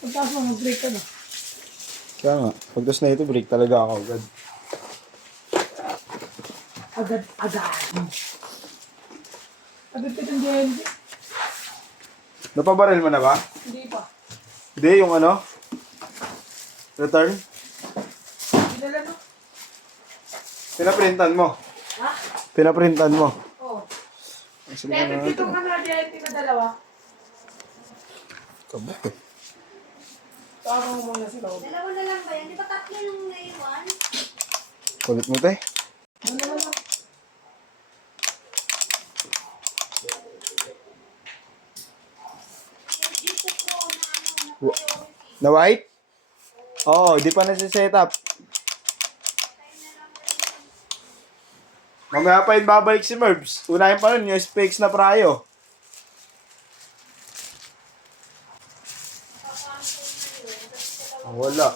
Pagtaas mo, mag-break ka na. Kaya nga, pagtas na ito, break talaga ako agad. Agad. Agad ka ng JLG. Napabaril mo na ba? Hindi pa. Hindi, yung ano? Return? Dinala no? Pinaprintan mo? Ha? Pinaprintan mo? Oo. Sige Kaya na. itong ano, JLG na dalawa. Kabuk eh. Tama mo muna si Rob. Dalawa na lang ba yan? Di ba tatlo yung naiwan? Kulit mo, te. Dalawa lang. Dito po na ano, na Wa- priority. Na white? Oo, di pa nasi-set up. Mamaya pa yun babalik si Merbs. Unahin pa rin yung specs na prayo. Wala.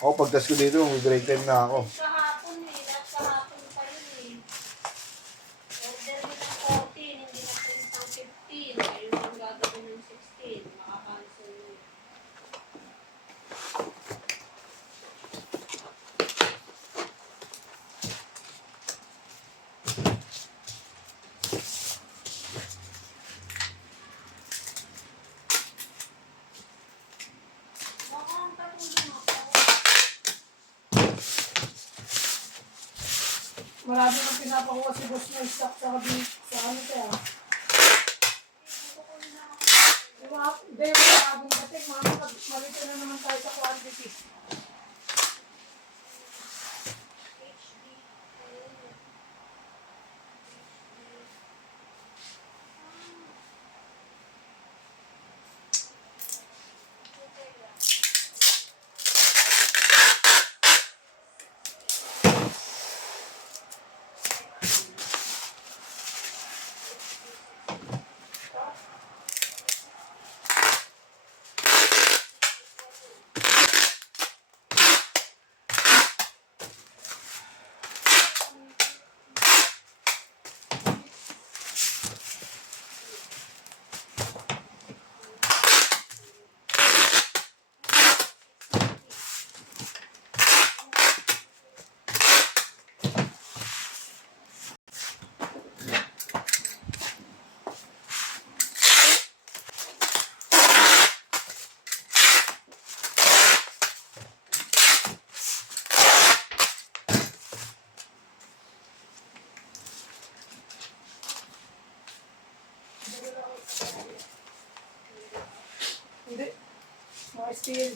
Ako, pagtas ko dito, mag-break time na ako. Kahapon eh, lahat kahapon pa yun eh. Order mo ng 14, hindi na print ang 15. Ngayon ang gagawin ng 16. Makakancel yun. Baka ang patulong ako. Marami nang pinapakuha si boss na stock sa kabin. Sa ano kaya? Hindi, maraming dating. Malito na naman tayo sa quantity. Hindi. Mga steel.